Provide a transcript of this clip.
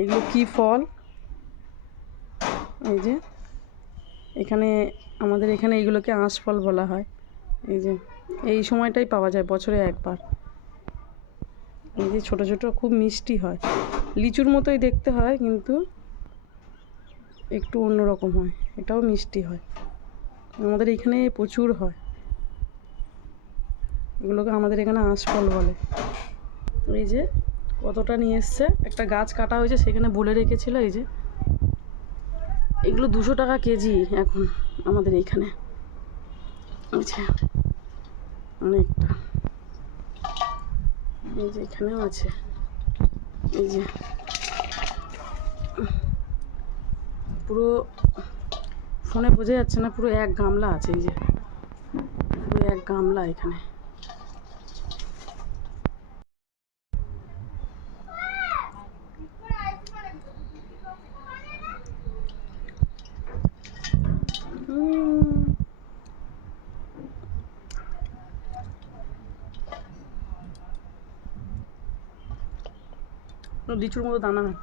এগুলো কি ফল? এই যে এখানে আমাদের এখানে এইগুলোকে আঁশফল বলা হয়। এই যে এই সময়টাই পাওয়া যায় বছরে একবার। এই যে ছোট ছোট খুব মিষ্টি হয়, লিচুর মতোই দেখতে হয় কিন্তু একটু অন্যরকম হয়, এটাও মিষ্টি হয়। আমাদের এখানে প্রচুর হয়, এগুলোকে আমাদের এখানে আঁশফল বলে। এই যে কতটা নিয়ে এসছে, একটা গাছ কাটা হয়েছে সেখানে বলে রেখেছিল। এই যে এগুলো 200 টাকা কেজি এখন আমাদের এইখানে। আচ্ছা অনেকটা। এই যে এখানেও আছে, এই যে পুরো ফোনে বোঝা যাচ্ছে না, পুরো এক গামলা আছে। এই যে পুরো এক গামলা এখানে। লিচুর মতো দানা হয়।